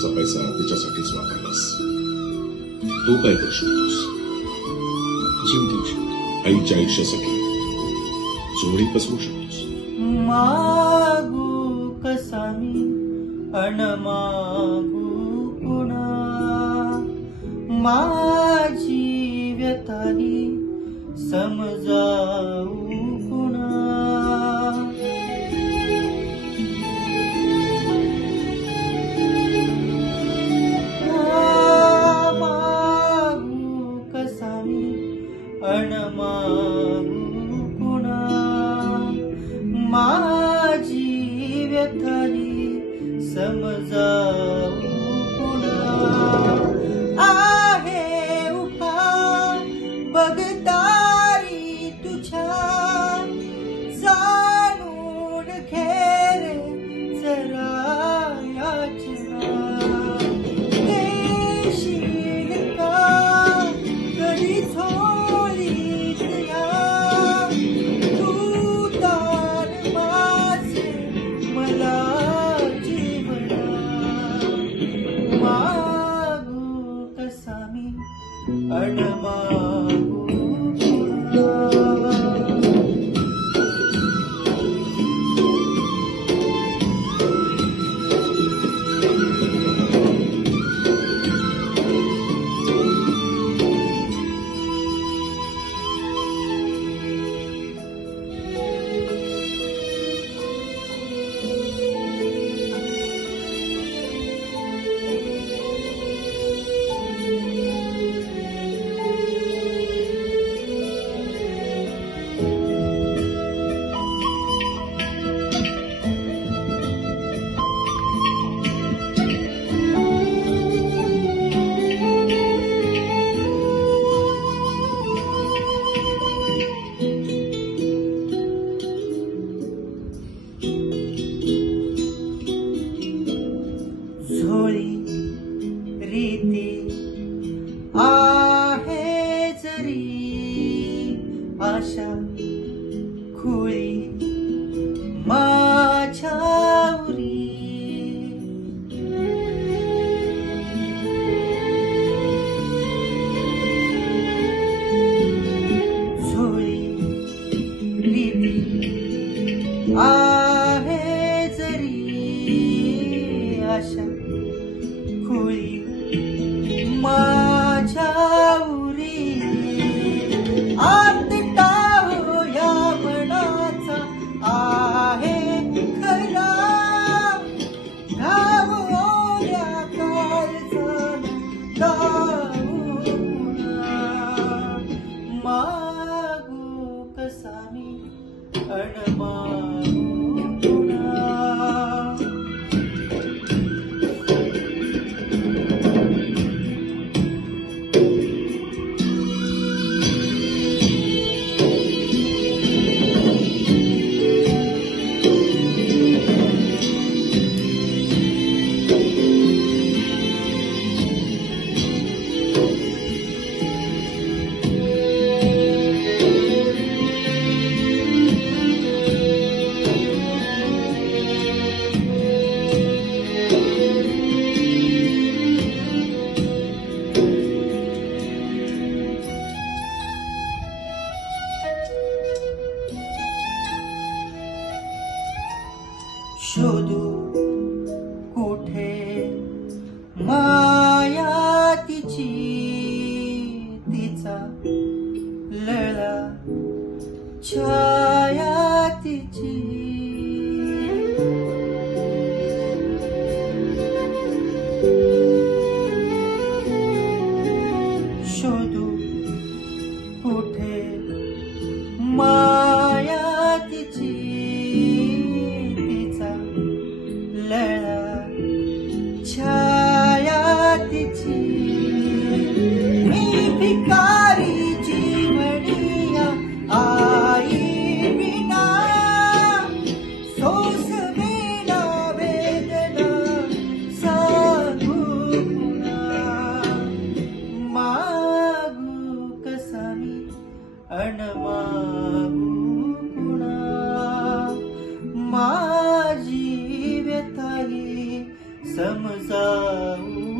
तुझा पैसा त्याच्यासाठीच वापरलास. तू काय करू शकतोस? जीव देऊ शकतो. आईच्या आयुष्यासाठी चोरी पसरू शकतोस. मागू कसा मी अन मागू पुन्हा, माझी व्यथाही समजावू पुन्हा. मागू कसा मी अन मागू पुन्हा, माझी व्यथाही समजावू पुन्हा. आहे उभा बगदारी तुझ्या, जाणून घे रे जरा याचना. देशील का कधी झोळीत या, तू दान माझे मला जीवना. मागू कसा मी अन मागू पुन्हा. झोळी रीती आहे जरी आशा, खुळी माझ्या उरी. झोळी रीती आहे जरी आशा, खुळी माझ्या उरी. आत्ता हो या मनाचा आहे खरा, धाव ओल्या काळजाला धावू पुन्हा. मागू कसा मी अन मागू पुन्हा. शोधू कुठे माया तिची, तिचा लळा छाया तिची. शोधू कुठे माया तिची, लळा छाया तिची. मी भिकारी जीवनिया आई विना, सोसविना वेदना सांगू पुन्हा. मागू कसा मी अन मागू पुन्हा. माझी व्यथाही समजा जाऊ